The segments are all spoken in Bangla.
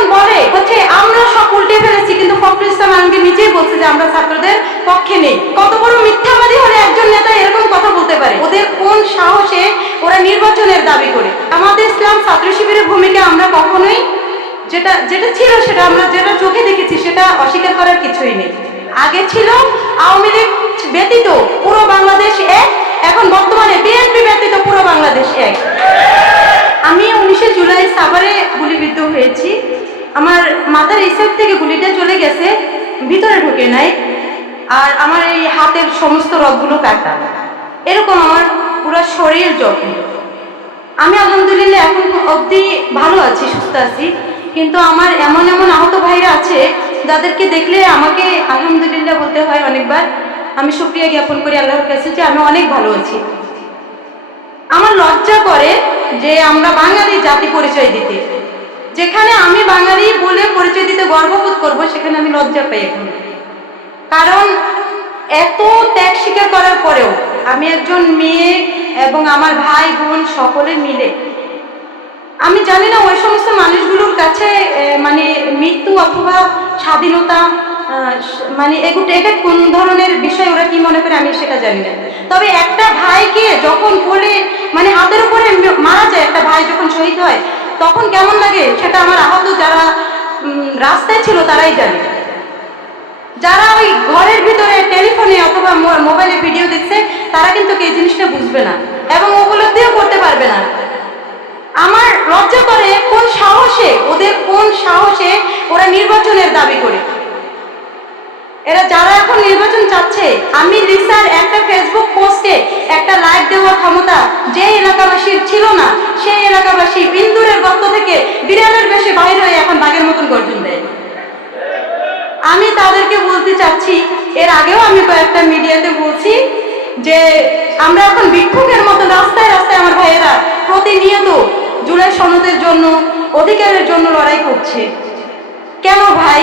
এখন বলে, হচ্ছে আমরা সব উল্টে ফেলেছি, কিন্তু ফখরুল ইসলাম আলমকে নিজেই বলছে যে আমরা ছাত্রদের পক্ষে নেই। কত বড় মিথ্যাবাদী হলে একজন নেতা এরকম কথা বলতে পারে? ওদের কোন সাহসে ওরা নির্বাচনের দাবি করে? আমাদের ইসলাম ছাত্র শিবিরের ভূমিকা আমরা কখনোই যেটা যেটা ছিল সেটা আমরা যেটা চোখে দেখেছি সেটা অস্বীকার করার কিছুই নেই। আগে ছিল আওয়ামী লীগ ব্যতীত পুরো বাংলাদেশ এক, এখন বর্তমানে বিএনপি ব্যতীত পুরো বাংলাদেশ এক। আমি উনিশে জুলাই সাভারে গুলিবিদ্ধ হয়েছি। আমার মাথার এই সাইড থেকে গুলিটা চলে গেছে, ভিতরে ঢুকে নাই। আর আমার এই হাতের সমস্ত রগগুলো কাটা। এরকম আমার পুরো শরীর জখম আমি আলহামদুলিল্লাহ এখন অবধি ভালো আছি, সুস্থ আছি। কিন্তু আমার এমন এমন আহত ভাইরা আছে, যাদেরকে দেখলে আমাকে আলহামদুলিল্লাহ বলতে হয় অনেকবার, আমি সুক্রিয়া জ্ঞাপন করি আল্লাহর কাছে যে আমি অনেক ভালো আছি। আমার লজ্জা করে যে আমরা বাঙালি জাতি পরিচয় দিতে। যেখানে আমি বাঙালি বলে পরিচয় দিতে গর্ববোধ করব, সেখানে আমি লজ্জা পাই এখন। কারণ এত ত্যাগ স্বীকার করার পরেও আমি একজন মেয়ে এবং আমার ভাই, বোন সকলে মিলে। আমি জানি না ওই সমস্ত মানুষগুলোর কাছে মানে মৃত্যু অথবা স্বাধীনতা মানে এটা কোন ধরনের বিষয়, ওরা কি মনে করে, আমি সেটা জানি না। তবে একটা ভাইকে যখন বলে মানে হাতের উপরে মারা যায়, একটা ভাই যখন শহীদ হয়, তখন কেমন লাগে? সেটা আমার আহত যারা রাস্তায় ছিল, তারাই জানে। যারা ওই ঘরের ভিতরে টেলিফোনে অথবা মোবাইলে ভিডিও দেখছে, তারা কিন্তু এই জিনিসটা বুঝবে না এবং উপলব্ধিও করতে পারবে না। আমার লজ্জা করে কোন সাহসে, ওদের কোন সাহসে ওরা নির্বাচনের দাবি করে। এরা যারা এখন নির্বাচন চাচ্ছে, আমি লিসার একটা ফেসবুক পোস্টে একটা লাইক দেওয়ার ক্ষমতা যে এলাকাবাসীর ছিল না, সেই এলাকাবাসী বিন্দুরের গর্ত থেকে বিড়ালের বেশি বাইরে হয়ে এখন বাঘের মতন গর্জন দেয়। আমি তাদেরকে বলতে চাচ্ছি, এর আগেও আমি কয়েকটা মিডিয়াতে বলছি যে আমরা এখন বিক্ষোভের মতো রাস্তায় রাস্তায় আমার ভাইয়েরা প্রতিনিয়ত জুলাই সনদের জন্য, অধিকারের জন্য লড়াই করছে। কেন ভাই?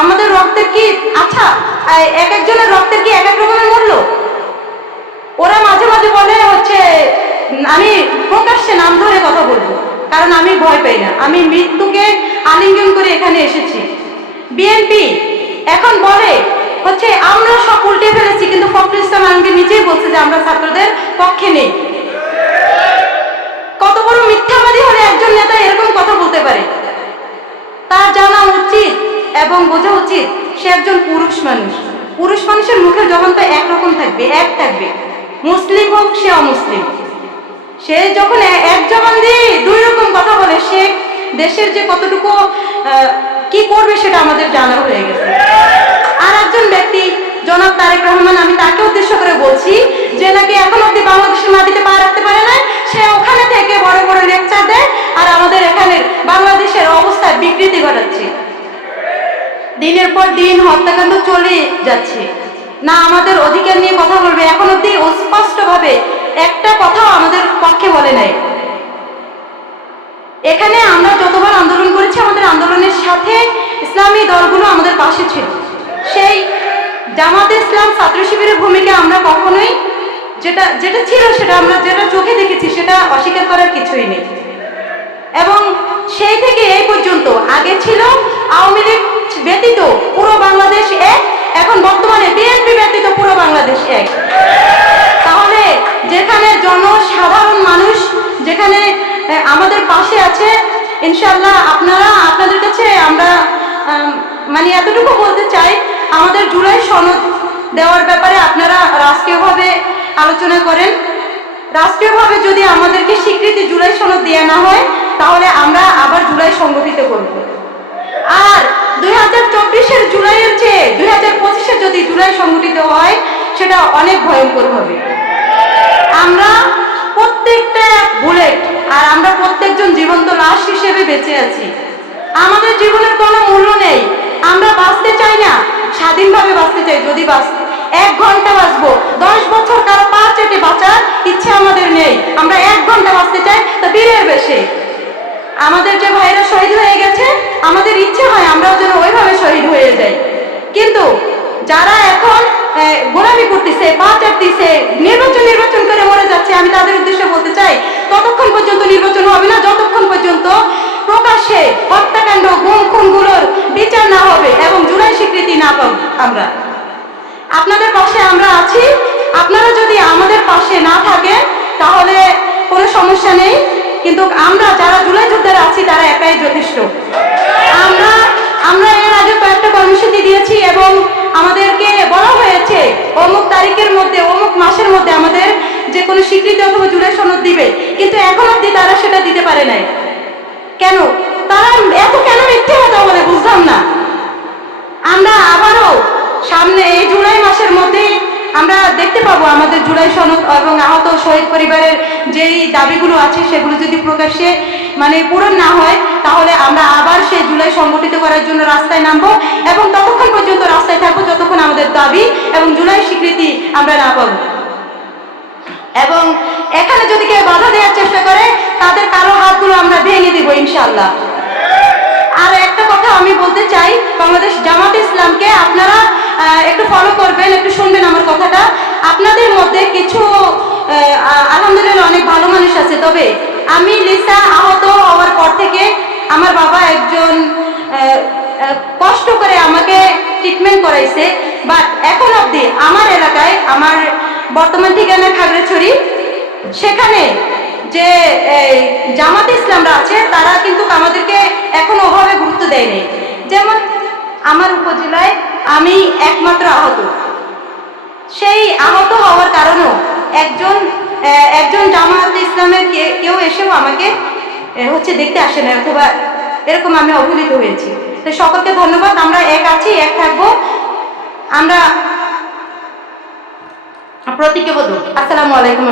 আমাদের রক্তের কি আচ্ছা এক একজনের রক্তের কি এক এক রকমের মূল্য? ওরা মাঝে মাঝে বলে হচ্ছে, আমি প্রকাশ্যে নাম ধরে কথা বলব, কারণ আমি ভয় পাই না। আমি মৃত্যুকে আলিঙ্গন করে এখানে এসেছি। বিএনপি এখন বলে হচ্ছে, আমরা সব উল্টে ফেলেছি, কিন্তু ফখরুল ইসলাম আলমকে নিজেই বলছে যে আমরা ছাত্রদের পক্ষে নেই। কত বড় মিথ্যাবাদী হলে একজন নেতা এরকম কথা বলতে পারে? তার জানা উচিত এবং বোঝা উচিত সে একজন পুরুষ মানুষ। পুরুষ মানুষের মুখের জবান তো একরকম থাকবে, এক থাকবে। মুসলিম হোক সে অমুসলিম। সে যখন এক জবান দিয়ে দুই রকম কথা বলে, সে দেশের যে কতটুকু কি করবে সেটা আমাদের জানা হয়ে গেছে। আর একজন ব্যক্তি, জনাব তারেক রহমান, আমি তাকে উদ্দেশ্য করে বলছি যে নাকি এখন অব্দি বাংলাদেশের মাটিতে পা রাখতে পারে না, সে ওখানে থেকে বড় বড় লেকচার দেয়, আর আমাদের এখানের বাংলাদেশের অবস্থার বিকৃতি ঘটাচ্ছে। দিনের পর দিন হত্যাকাণ্ড চলে যাচ্ছে। না আমাদের অধিকার নিয়ে কথা বলবে, এখন অব্দি অস্পষ্ট ভাবে একটা কথাও আমাদের পক্ষে বলে নাই। এখানে আমরা যতবার আন্দোলন করেছি, আমাদের আন্দোলনের সাথে ইসলামী দলগুলো আমাদের পাশে ছিল। সেই জামাতে ইসলাম ছাত্র শিবিরের ভূমিকা আমরা কখনোই যেটা যেটা ছিল সেটা আমরা যেটা চোখে দেখেছি সেটা অস্বীকার করার কিছুই নেই। এবং সেই থেকে এই পর্যন্ত আগে ছিল আওয়ামী লীগ ব্যতীত পুরো বাংলাদেশ এক। এখন বর্তমানে বিএনপি ব্যতীত পুরো বাংলাদেশ এক। তাহলে যেখানে জনসাধারণ মানুষ, যেখানে আমাদের পাশে আছে ইনশাল্লাহ আপনারা, আপনাদের কাছে আমরা মানে এতটুকু বলতে চাই, আমাদের জুলাই সনদ দেওয়ার ব্যাপারে আপনারা রাষ্ট্রীয়ভাবে আলোচনা করেন। রাষ্ট্রীয়ভাবে যদি আমাদেরকে স্বীকৃতি জুলাই সনদ দেওয়া না হয়, তাহলে আমরা আবার জুলাই সংগঠিত করব। চব্বিশের জুলাইয়ের চেয়ে দুই হাজার পঁচিশে যদি জুলাই সংগঠিত হয়, সেটা অনেক ভয়ঙ্কর হবে। আমরা প্রত্যেকটা বুলেট আর আমরা প্রত্যেকজন জীবন্ত লাশ হিসেবে বেঁচে আছি। আমাদের জীবনের কোনো মূল্য নেই। আমরা বাঁচতে চাই না, স্বাধীনভাবে বাঁচতে চাই, যদি বাঁচ এক ঘণ্টা বাঁচবো, দশ বছর কারও পা চেটে বাঁচার ইচ্ছে আমাদের নেই। আমরা এক ঘণ্টা বাঁচতে চাই, তা বীরের আমাদের যে ভাইরা শহীদ হয়ে গেছে, আমাদের ইচ্ছে হয় আমরাও যেন ওইভাবে শহীদ হয়ে যাই। কিন্তু যারা এখন গোলামি করতেছে, পা চাটতেছে নির্বাচন নির্বাচন করে মরে যাচ্ছে, আমি তাদের উদ্দেশ্যে বলতে চাই, ততক্ষণ পর্যন্ত নির্বাচন হবে না, যতক্ষণ পর্যন্ত প্রকাশ্যে হত্যাকাণ্ড, গুম, খুনগুলোর বিচার না হবে এবং জুলাই স্বীকৃতি না পাবো আমরা। আপনাদের পাশে আমরা আছি। আপনারা যদি আমাদের পাশে না থাকেন তাহলে কোনো সমস্যা নেই কিন্তু আমরা যারা জুলাই যোদ্ধারা আছি তারা একাই যথেষ্ট আমরা আমরা এর আগে কয়েকটা কর্মসূচি দিয়েছি এবং আমাদেরকে বলা হয়েছে অমুক তারিখের মধ্যে অমুক মাসের মধ্যে আমাদের যে কোনো স্বীকৃতি অথবা জুলাই সনদ দিবে, কিন্তু এখন অব্দি তারা সেটা দিতে পারে নাই। কেন? তারা এত কেন মিথ্যে কথা বলে বুঝলাম না। আমরা আবারও সামনে এই জুলাই মাসের মধ্যে আমরা দেখতে পাবো আমাদের জুলাই সনদ এবং আহত শহীদ পরিবারের যেই দাবিগুলো আছে সেগুলো যদি প্রকাশ্যে মানে পূরণ না হয়, তাহলে আমরা আবার সেই জুলাই সংগঠিত করার জন্য রাস্তায় নামবো এবং ততক্ষণ পর্যন্ত রাস্তায় থাকব, যতক্ষণ আমাদের দাবি এবং জুলাই স্বীকৃতি আমরা না পাবো। এবং এখানে যদি কেউ বাধা দেওয়ার চেষ্টা করে, তাদের কারও হাতগুলো আমরা ভেঙে দিব ইনশাল্লাহ আর একটা কথা আমি বলতে চাই, বাংলাদেশ জামাত ইসলামকে আপনারা একটু ফলো করবেন, একটু শুনবেন আমার কথাটা। আপনাদের মধ্যে কিছু আলহামদুলিল্লাহ অনেক ভালো মানুষ আছে, তবে আমি লিসা আহত হওয়ার পর থেকে আমার বাবা একজন কষ্ট করে আমাকে ট্রিটমেন্ট করাইছে। বাট এখন অবধি আমার এলাকায় আমার বর্তমান ঠিকানা খাগড়াছড়ি। সেখানে যে জামাত ইসলামরা আছে, তারা কিন্তু আমাদেরকে এখন ওভাবে গুরুত্ব দেয়নি। যেমন আমার উপজেলায় আমি একমাত্র আহত। সেই আহত হওয়ার কারণেও একজন একজন জামাত ইসলামের কেউ এসেও আমাকে হচ্ছে দেখতে আসে না অথবা এরকম আমি অবহেলিত হয়েছি। তো সকলকে ধন্যবাদ, আমরা এক আছি, এক থাকব। আমরা প্রতিজ্ঞাবদ্ধ আসসালামু আলাইকুম